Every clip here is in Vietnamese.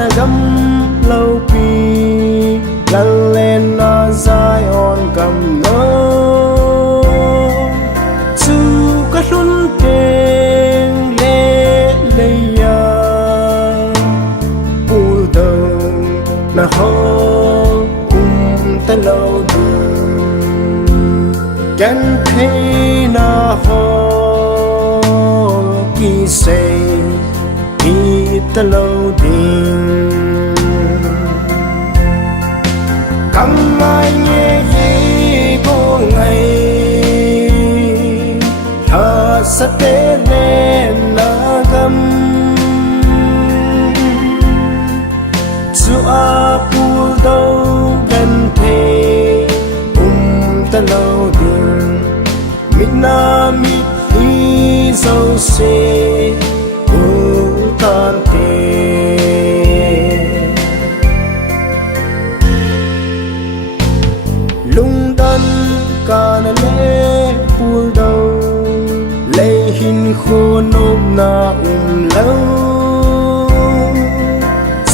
na gam lâu pi lăn lên na Zion cầm nó chu cái lún tên lê lê ya u đầu na ho ta lâu can thấy na ho kỳ say kỳ ta lâu đình căng mai nghe gì cô ngày thở sát tế lên na gam chúa pu đâu gần thế ta lâu đình mình na mít đi dâu xe tan tê lung đan ca na lê pu đâu lê hin khô nộp na lâu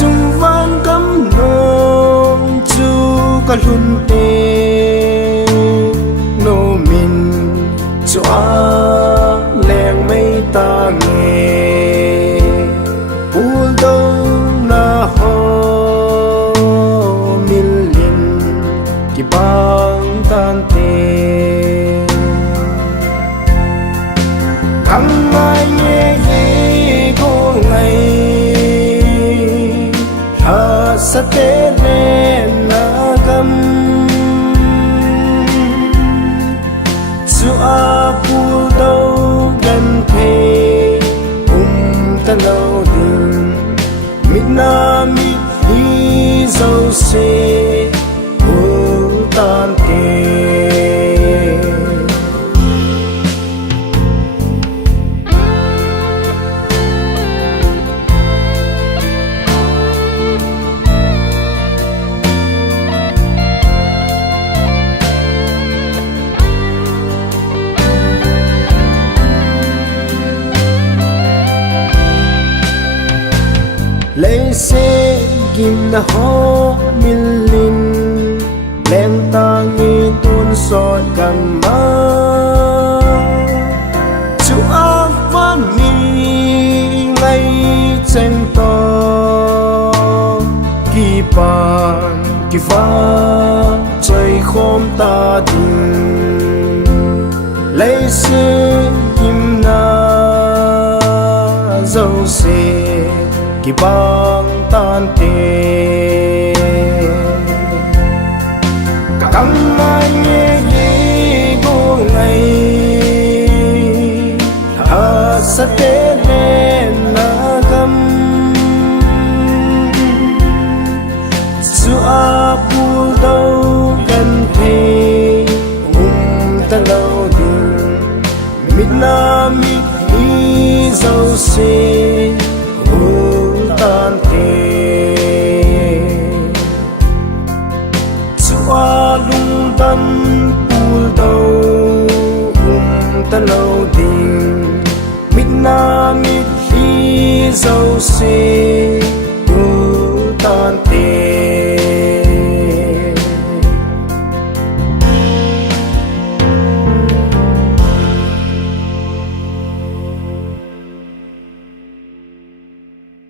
chung vang cắm nôm chu ca lun tê nô min chúa leng mây ta nghe bang tan tê căng mai nghe gì cô ngày thở sát tế lên na gam chúa pu đâu gần thế ta lâu đường mít na mít đi dâu xe tan tê lấy xe kim na ho min linh lên ta nghi tuôn soi cầm má chúa vẫn mi ngay trên to kỳ bàn kỳ phá trời khom ta đình lấy sự kim na dâu xe kỳ bang tan tê căng mai nghe gì cô ngày thở sát tế lên na gam chúa pu đâu gần thế ta lâu đường mít na mít đi dâu xe tan tê chúa lung đan pu đâu ta lâu đình mít na mít đi dâu xe